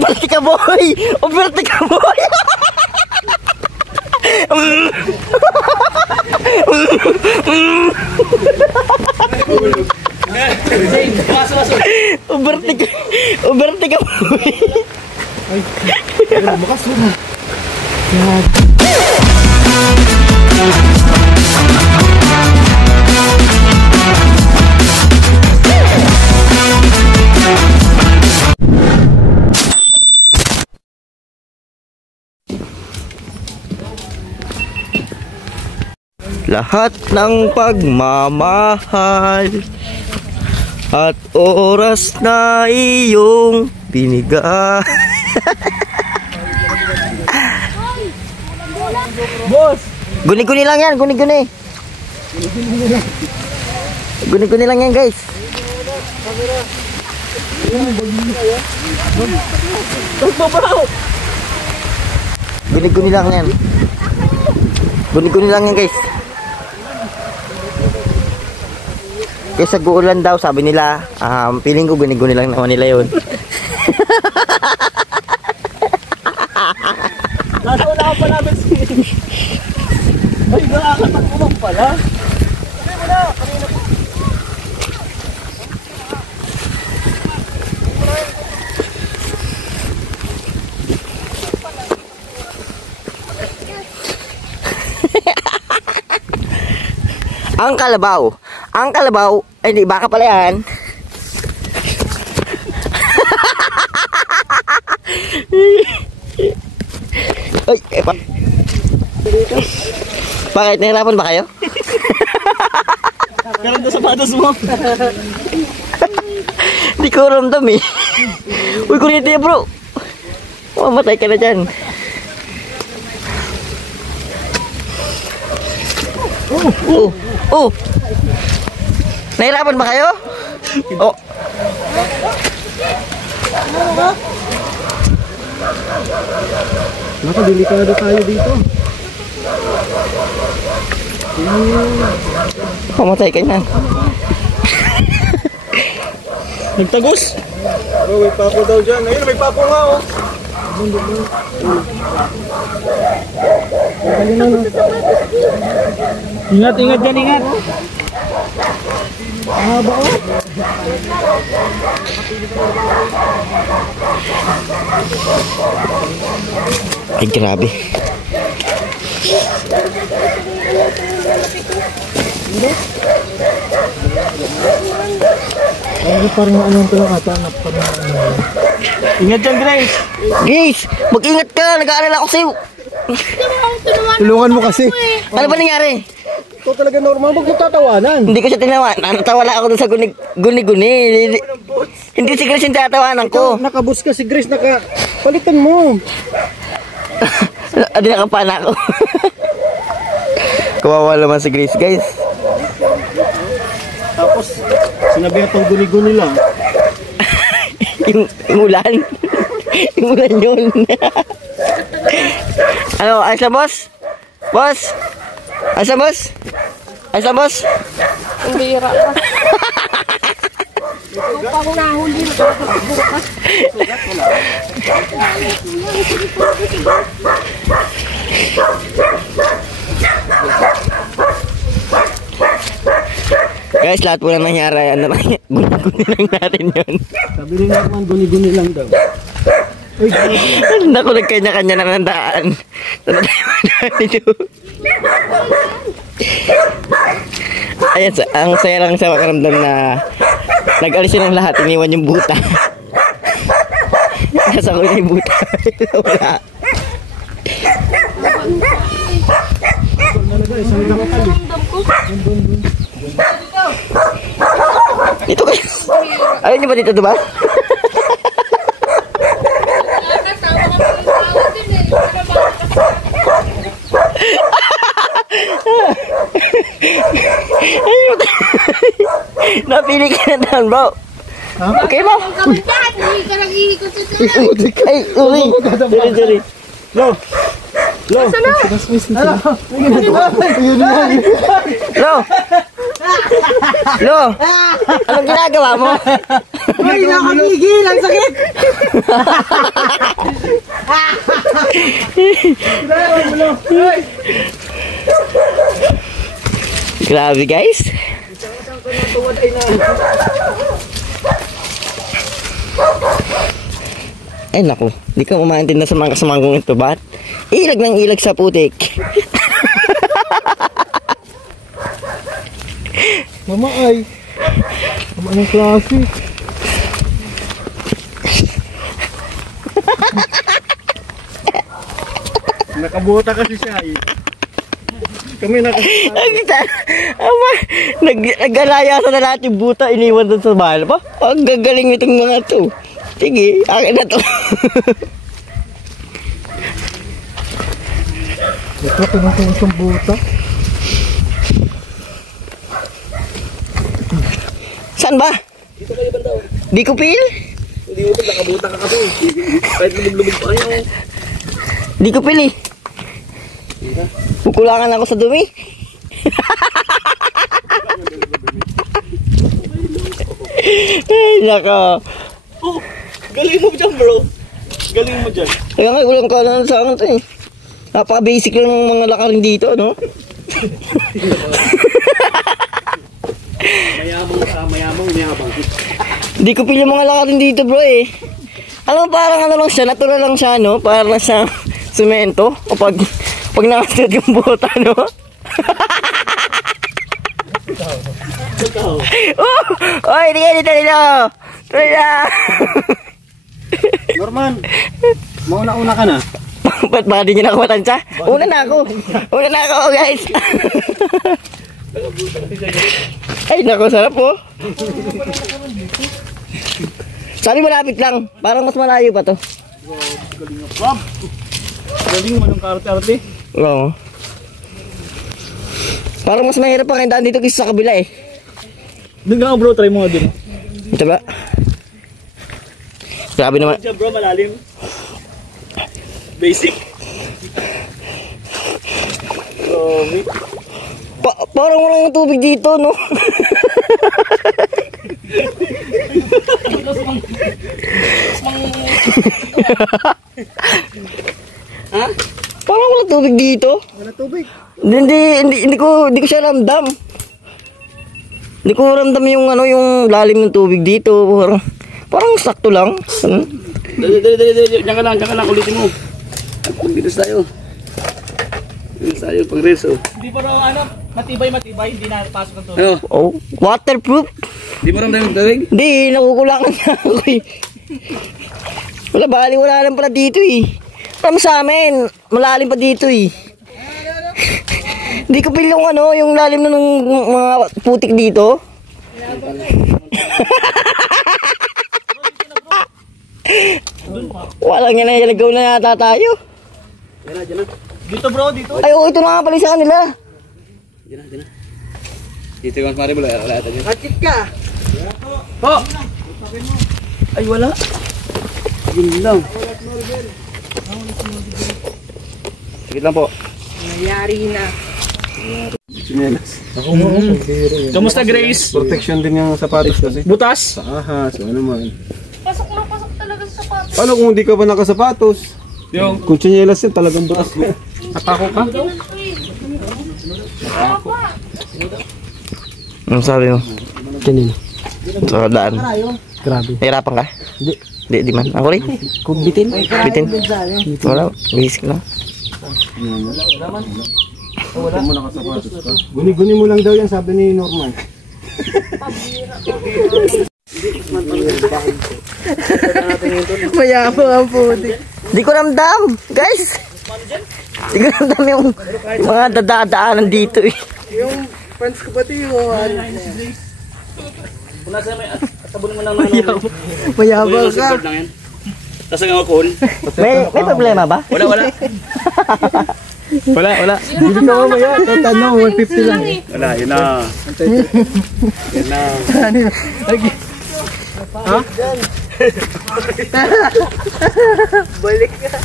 Bertika boy. Oh, bertika boy. Bertika boy. Ay, makas mo. Lahat ng pagmamahal at oras na iyong binigay. Boss! Guni-guni lang yan, guni-guni. Guni-guni lang yan, guys. Guni-guni lang yan. Guni-guni lang yan, guys. Kaysa guulan daw, sabi nila, feeling ko guni-guni lang naman nila yun. Nasa una ka pa namin si... Ay, nakakatakumang pala. Ang kalabaw, ay hindi, baka pala yan. Ay, bakit? Nahirapan ba kayo? Karoon na sapatos mo. Hindi ko ramdam eh. Uy, kuryente ya bro. Mamatay ka na dyan. Oh. Nahirapan ba kayo? Oh. Nakadelikado tayo dito. Mamatay ka na. Nagtagos? Bro, may papo daw dyan. Ayun, may papo nga oh. Ingat dyan, ingat. Mahaba oh. Ay, grabe. Ay, parang anong tulong ata. Ingat dyan, Grace. Grace, mag-ingat ka. Nag-aalala ako sa'yo. Tulungan mo kasi. Ano ba nangyari? Ito talaga normal. Huwag mo tatawanan. Hindi ko siya tinawa. Natawa lang ako doon sa guni-guni. Hindi si Grace yung tatawanan ko. Nakabus ka si Grace. Palitan mo. Adi nakapana ako. Kawawa naman si Grace, guys. Tapos, sinabi itong guni-guni lang. yung ulan. Yung ulan yun. Ano, ayos lang, boss? Boss? Ayos lang, boss? Ayos lang, boss? Ang bira ka. Kung pa ako nahuli, nakakapagpuro ka. Guys, lahat po na nangyari. Ano, guni-guni lang natin yun. Sabi rin naman, guni-guni lang daw. Uy, Naku, nagkanya-kanya na ng daan. Ayan, ang saya lang sa makaramdam na nag-alis yun ng lahat, iniwan yung buta. Nasa ko yung buta. Wala. Dito kayo. Ayun nyo ba dito, diba? Napili ka na down, bro. Okay, bro? Hindi ka nag-iikot sa dyan. Ay, sorry. Sorry. Bro, Lo! Lo! Anong ginagawa mo? Ay, nakamigil! Ang sakit! Grabe guys. Ay naku, di ka umaintindi sa mga kasamang kong ito. Ba't? Ilag ng ilag sa putik. Mama ay. Mama ng klase. Nakabuta kasi siya eh. Kami Nag-alayasan na lahat yung buta, iniwan doon sa bahay. Pa? Ang gagaling itong mga to. Sige, akin na to. Ito, pinasang isang buta. Saan ba? Dito kayo banda oh. Di ko pil? Hindi mo ito, nakabuta ka kasi. Kahit lubog-lubog pa kayo. Di ko pil eh. Kukulangan ako sa dumi. Ay, nako. Oh, galing mo dyan bro. Galing mo dyan. Kaya nga, ulang ka na sa akin ito eh. Napaka-basic lang ng mga lakarin dito, no? Mayabang. Di ko pil yung mga lakarin dito, bro eh. Alam mo, parang ano lang siya, natural lang siya, no? Parang sa semento. O pag nakasit yung buta, no? Oy, dito. Tuloy na. Norman, mauna-una ka na. Ba't baka di nyo nakamatan siya? Una na ako, guys. Ay, naku, sarap po. Sabi malapit lang. Parang mas malayo pa to. Galing nga, Rob. Galing mo ng karte-arte. Oo. Parang mas mahirap pa kayo daan dito kaysa sa kabila eh. Doon ka bro, try mo nga din. Ito ba? Grabe naman. Diyan bro, malalim. Basic. Parang walang tubig dito, no? Ha? Parang walang tubig dito. Wala tubig. Hindi ko siya ramdam. Hindi ko ramdam yung ano, yung lalim ng tubig dito. Parang sakto lang. Dali. Diyan ka lang. Ulitin mo. Pag-bilis tayo. Pag-race oh. Hindi pa raw matibay. Hindi na pasok ang tubig. Oh, waterproof. Hindi mo ramdam yung tubig? Hindi, nakukulangan na ako eh. Wala lang pala dito eh. Alam sa amin, malalim pa dito eh. Hindi ko pil yung lalim ng mga putik dito. Walang yan na ilagaw na yata tayo. Diyan na. Dito bro, dito. Ay, ito na nga pala sa kanila. Diyan na. Dito yung mari mo, wala ata dyan. Hatchit ka. Po! Ay, wala. Yun lang. Sige lang po. Nangyari na. Sinelas. Ako mo. Kamusta Grace? Protection din yung sapatos kasi. Butas? Ahas, ano man. Pasok talaga sa sapatos. Paano kung hindi ka ba nakasapatos? Yung kung sinelas yan, talagang butas mo. Atako ka? Anong sabi mo? Kanina. Sa daan. Grabe. Nahirapan ka? Hindi. Di man. Ako rin. Kung bitin? Bitin. Wala. Basic lang. Wala mo nakasapatos ka. Guni-guni mo lang daw yan, sabi ni Norman. Mayabang ang puti. Di ko ramdam, guys. Di ko ramdam yung mga dadaanan dito eh. Yung pants ko pati yung kung nasa may tabunin mo lang ng Mayabang ka. Tapos ang alcohol. May problema ba? Wala. Wala. Hindi ka mamaya. Tatanong, 150 lang. Wala, yun na. Yun na. Ha? Balik ka.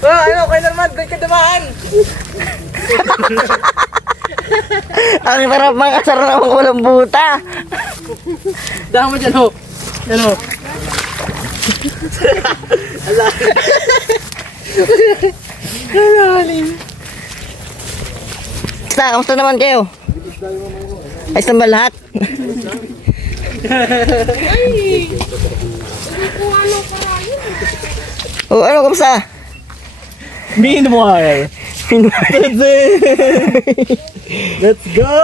Ano, kayo naman, doon ka dumaan. Ang sarap mga asar na walang buta. Dama dyan ho. Yan ho. Kamusta naman kayo? Ayos naman ba lahat? Oh, ano, kamusta? Mean mo Let's go!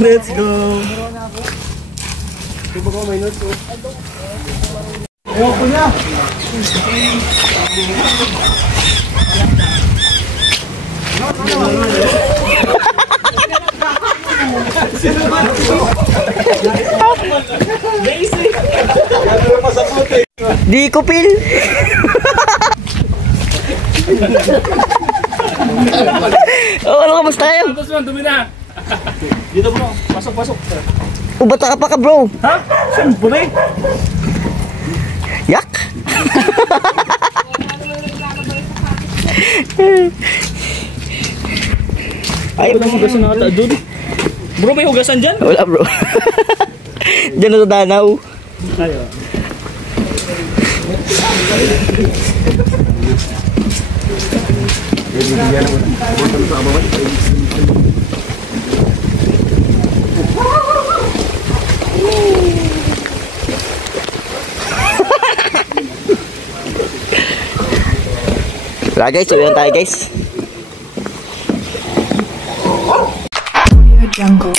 Let's go! Ayoko na! Di ko pil. Oh, ano, kamusta kayo? Tapos man, dumi na! Dito bro, pasok. Ubata ka pa ka, bro. Ha? Siyempre! Yak! Ay, walang hugasan na ata doon. Bro, may hugasan dyan? Wala, bro. Diyan na sa danaw. Ayo. Wala guys, uwi lang tayo guys. Jungle.